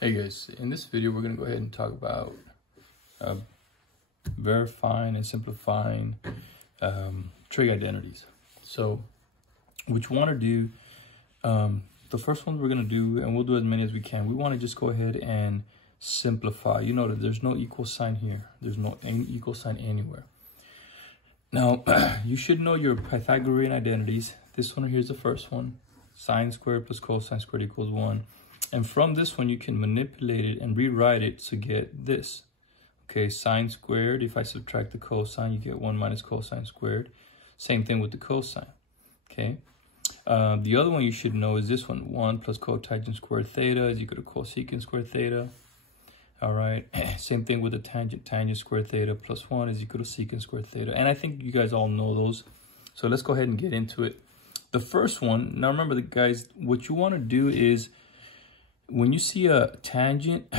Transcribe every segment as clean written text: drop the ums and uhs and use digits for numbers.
Hey guys, in this video we're going to go ahead and talk about verifying and simplifying trig identities. So what you want to do, the first one we're going to do, and we'll do as many as we can, we want to just go ahead and simplify. You know that there's no equal sign here. There's no equal sign anywhere. Now, you should know your Pythagorean identities. This one here is the first one. Sine squared plus cosine squared equals 1. And from this one, you can manipulate it and rewrite it to get this. Okay, sine squared, if I subtract the cosine, you get 1 minus cosine squared. Same thing with the cosine, okay? The other one you should know is this one. 1 plus cotangent squared theta is equal to cosecant squared theta. All right, same thing with the tangent. Tangent squared theta plus 1 is equal to secant squared theta. And I think you guys all know those. So let's go ahead and get into it. The first one, now remember, guys, what you want to do is, when you see a tangent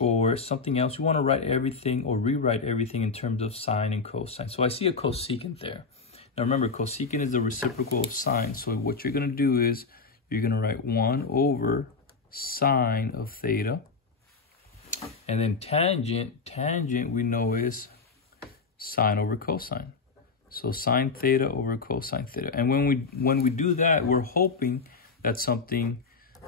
or something else, you want to write everything or rewrite everything in terms of sine and cosine. So I see a cosecant there. Now remember, cosecant is the reciprocal of sine. So what you're going to do is you're going to write 1 over sine of theta. And then tangent we know is sine over cosine. So sine theta over cosine theta. And when we do that, we're hoping that something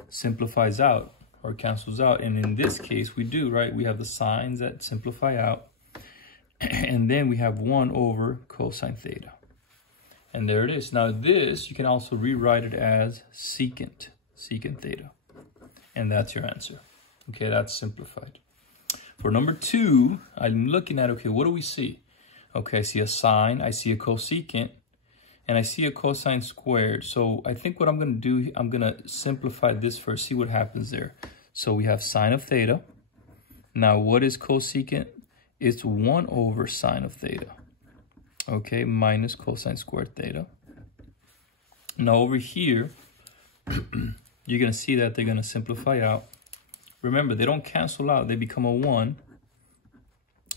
simplifies out or cancels out. And in this case, we do, right? We have the sines that simplify out. And then we have 1 over cosine theta. And there it is. Now this, you can also rewrite it as secant theta. And that's your answer. Okay, that's simplified. For number 2, I'm looking at, okay, what do we see? Okay, I see a sine, I see a cosecant, and I see a cosine squared. So I think what I'm going to do, I'm going to simplify this first, see what happens there. So we have sine of theta. Now what is cosecant? It's 1 over sine of theta. Okay, minus cosine squared theta. Now over here, you're going to see that they're going to simplify out. Remember, they don't cancel out, they become a 1.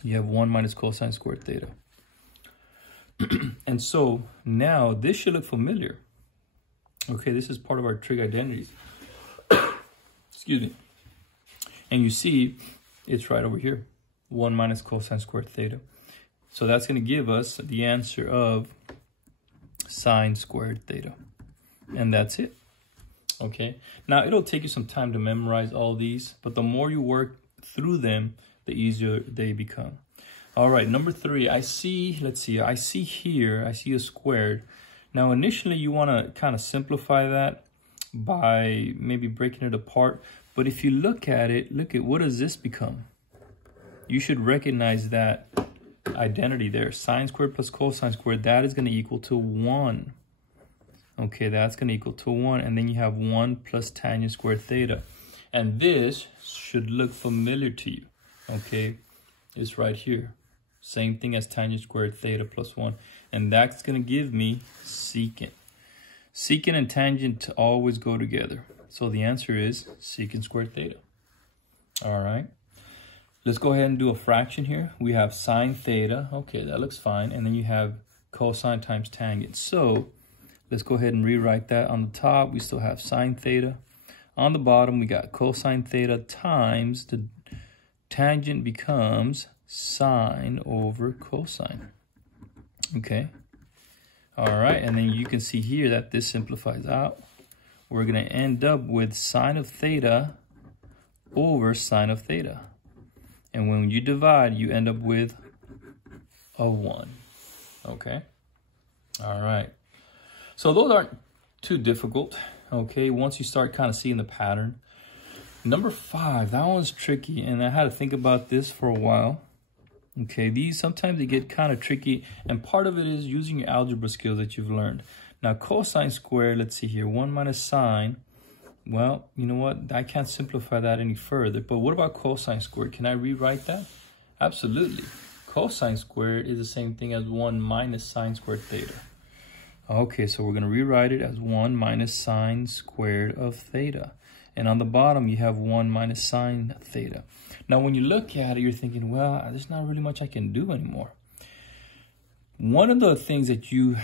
You have 1 minus cosine squared theta. And so now this should look familiar. Okay, this is part of our trig identities. Excuse me. And you see it's right over here. 1 minus cosine squared theta. So that's going to give us the answer of sine squared theta. And that's it. Okay, now it'll take you some time to memorize all these, but the more you work through them, the easier they become. All right, number 3, I see, let's see, I see here, I see a squared. Now initially you want to kind of simplify that by maybe breaking it apart, but if you look at it, look at what does this become? You should recognize that identity there, sine squared plus cosine squared, that is going to equal to 1. Okay, that's going to equal to 1. And then you have 1 plus tangent squared theta. And this should look familiar to you. Okay, it's right here. Same thing as tangent squared theta plus 1. And that's going to give me secant. Secant and tangent always go together. So the answer is secant squared theta. All right. Let's go ahead and do a fraction here. We have sine theta. Okay, that looks fine. And then you have cosine times tangent. So let's go ahead and rewrite that. On the top, we still have sine theta. On the bottom, we got cosine theta times the tangent becomes sine over cosine. Okay. All right. And then you can see here that this simplifies out. We're going to end up with sine of theta over sine of theta. And when you divide, you end up with a 1. Okay. All right. So those aren't too difficult, okay, once you start kind of seeing the pattern. Number 5, that one's tricky, and I had to think about this for a while. Okay, these sometimes they get kind of tricky, and part of it is using your algebra skills that you've learned. Now, cosine squared, let's see here, 1 minus sine. Well, you know what? I can't simplify that any further, but what about cosine squared? Can I rewrite that? Absolutely. Cosine squared is the same thing as 1 minus sine squared theta. Okay, so we're going to rewrite it as 1 minus sine squared of theta. And on the bottom, you have 1 minus sine theta. Now, when you look at it, you're thinking, well, there's not really much I can do anymore. One of the things that you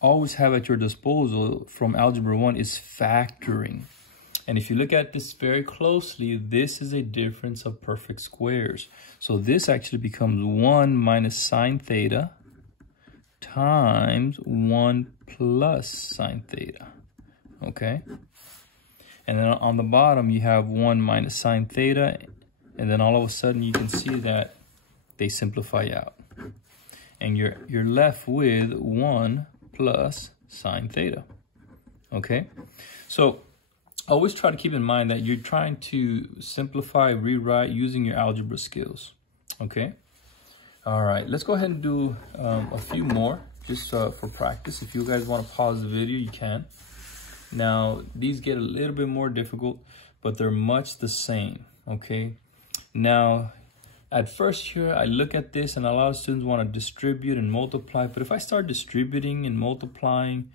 always have at your disposal from Algebra 1 is factoring. And if you look at this very closely, this is a difference of perfect squares. So this actually becomes 1 minus sine theta times 1 plus sine theta, okay? And then on the bottom, you have 1 minus sine theta, and then all of a sudden you can see that they simplify out. And you're left with 1 plus sine theta, okay? So always try to keep in mind that you're trying to simplify, rewrite using your algebra skills, okay? All right, let's go ahead and do a few more just for practice. If you guys want to pause the video, you can. Now, these get a little bit more difficult, but they're much the same, okay? Now, at first here, I look at this and a lot of students want to distribute and multiply, but if I start distributing and multiplying,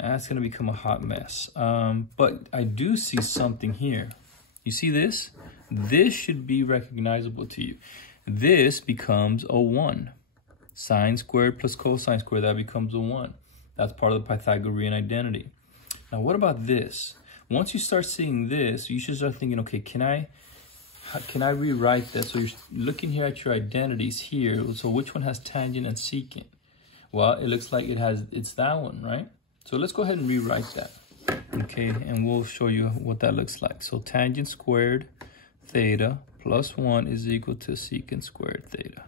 that's going to become a hot mess. But I do see something here. You see this? This should be recognizable to you. This becomes a 1. Sine squared plus cosine squared, that becomes a 1. That's part of the Pythagorean identity. Now, what about this? Once you start seeing this, you should start thinking, okay, can I rewrite this? So you're looking here at your identities here. So which one has tangent and secant? Well, it looks like it's that one, right? So let's go ahead and rewrite that. Okay, and we'll show you what that looks like. So tangent squared theta plus 1 is equal to secant squared theta.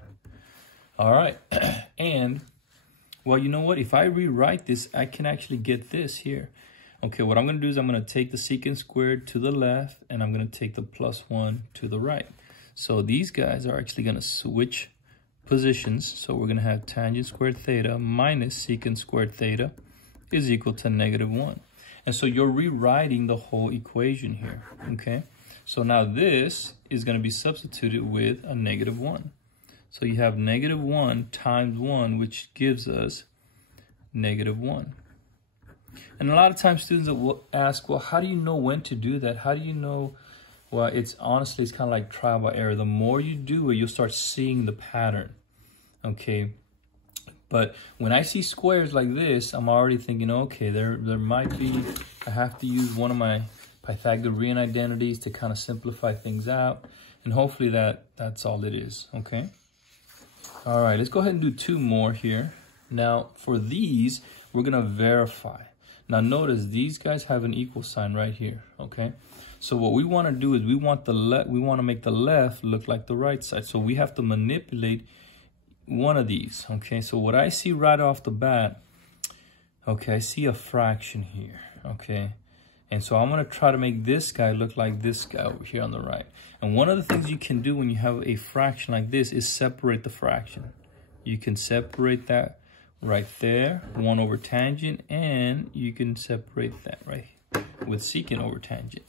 All right, and, well, you know what? If I rewrite this, I can actually get this here. Okay, what I'm going to do is I'm going to take the secant squared to the left, and I'm going to take the plus 1 to the right. So these guys are actually going to switch positions. So we're going to have tangent squared theta minus secant squared theta is equal to -1. And so you're rewriting the whole equation here, okay? So now this is going to be substituted with a -1. So you have -1 times 1, which gives us -1. And a lot of times students will ask, well, how do you know when to do that? How do you know? Well, it's honestly, it's kind of like trial by error. The more you do it, you'll start seeing the pattern, okay? But when I see squares like this, I'm already thinking, okay, there might be, I have to use one of my Pythagorean identities to kind of simplify things out. And hopefully that's all it is, okay? All right, let's go ahead and do 2 more here. Now, for these, we're going to verify. Now, notice these guys have an equal sign right here, okay? So what we want to do is we want to make the left look like the right side. So we have to manipulate one of these, okay? So what I see right off the bat, okay, I see a fraction here, okay? And so I'm going to try to make this guy look like this guy over here on the right. And one of the things you can do when you have a fraction like this is separate the fraction. You can separate that right there, 1 over tangent, and you can separate that right with secant over tangent.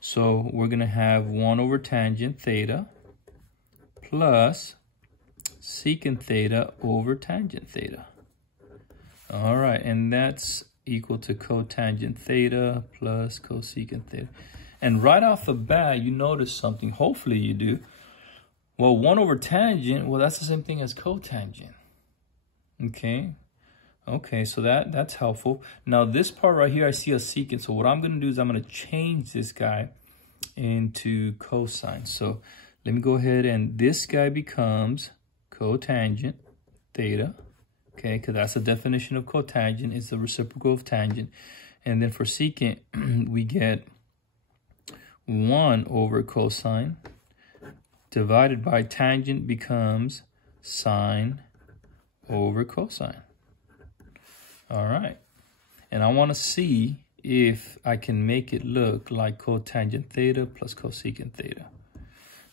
So we're going to have 1 over tangent theta plus secant theta over tangent theta. All right, and that's equal to cotangent theta plus cosecant theta. And right off the bat, you notice something. Hopefully you do. Well, 1 over tangent, well, that's the same thing as cotangent. Okay. Okay, so that's helpful. Now, this part right here, I see a secant. So what I'm going to do is I'm going to change this guy into cosine. So let me go ahead, and this guy becomes cotangent theta. Okay, because that's the definition of cotangent. It's the reciprocal of tangent. And then for secant, we get 1 over cosine divided by tangent becomes sine over cosine. All right. And I want to see if I can make it look like cotangent theta plus cosecant theta.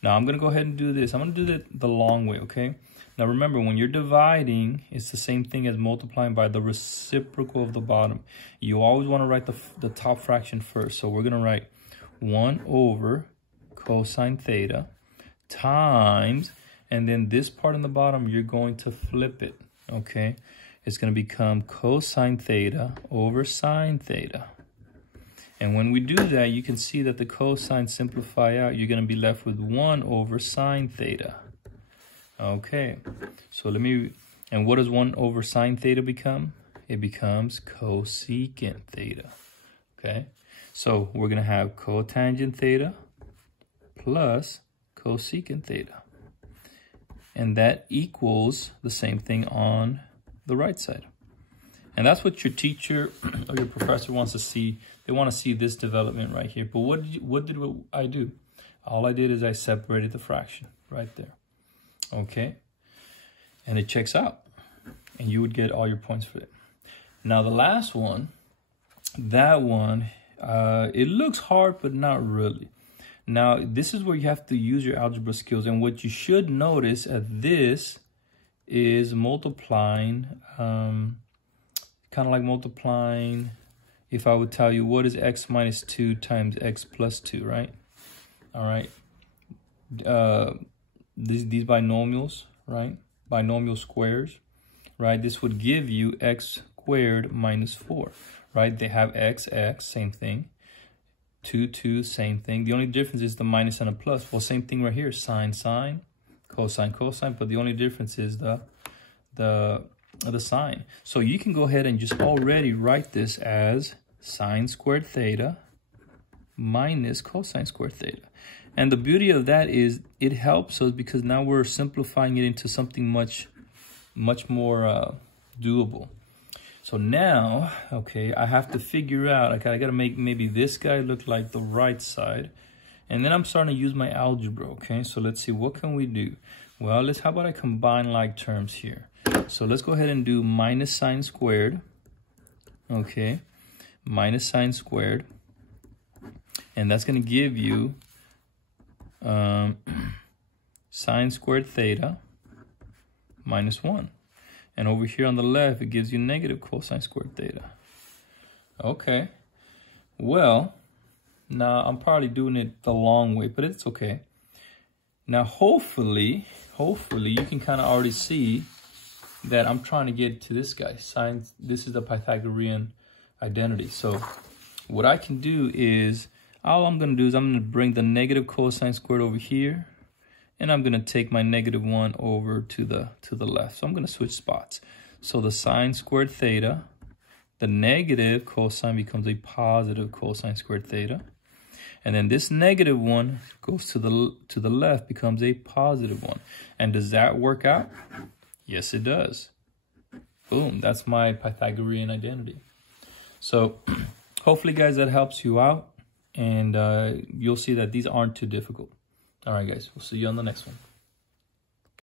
Now I'm going to go ahead and do this. I'm going to do it the long way, okay? Now remember, when you're dividing, it's the same thing as multiplying by the reciprocal of the bottom. You always want to write the top fraction first. So we're going to write 1 over cosine theta times, and then this part in the bottom, you're going to flip it, okay? It's going to become cosine theta over sine theta. And when we do that, you can see that the cosine simplify out. You're going to be left with 1 over sine theta. Okay, so and what does 1 over sine theta become? It becomes cosecant theta, okay? So we're going to have cotangent theta plus cosecant theta. And that equals the same thing on the right side. And that's what your teacher or your professor wants to see. They want to see this development right here. But what did I do? All I did is I separated the fraction right there. Okay. And it checks out. And you would get all your points for it. Now the last one, that one, it looks hard, but not really. Now, this is where you have to use your algebra skills. And what you should notice at this is multiplying, kind of like multiplying, if I would tell you what is x minus 2 times x plus 2, right? All right. These binomials, right? Binomial squares, right? This would give you x squared minus 4, right? They have x, same thing. 2, 2, same thing. The only difference is the minus and a plus. Well, same thing right here, sine, sine, cosine, cosine, but the only difference is the sign. So you can go ahead and just already write this as sine squared theta minus cosine squared theta. And the beauty of that is it helps us because now we're simplifying it into something much more doable. So now, okay, I have to figure out, I gotta make maybe this guy look like the right side. And then I'm starting to use my algebra, okay? So let's see, what can we do? Well, how about I combine like terms here? So let's go ahead and do minus sine squared, okay? Minus sine squared. And that's gonna give you sine squared theta minus 1. And over here on the left, it gives you negative cosine squared theta. Okay. Well, now I'm probably doing it the long way, but it's okay. Now, hopefully you can kind of already see that I'm trying to get to this guy. This is the Pythagorean identity. So what I can do is, all I'm going to do is I'm going to bring the negative cosine squared over here. And I'm going to take my negative 1 over to the left. So I'm going to switch spots. So the sine squared theta, the negative cosine becomes a positive cosine squared theta. And then this negative 1 goes to the left, becomes a positive 1. And does that work out? Yes, it does. Boom, that's my Pythagorean identity. So hopefully, guys, that helps you out. And you'll see that these aren't too difficult. All right, guys, we'll see you on the next one.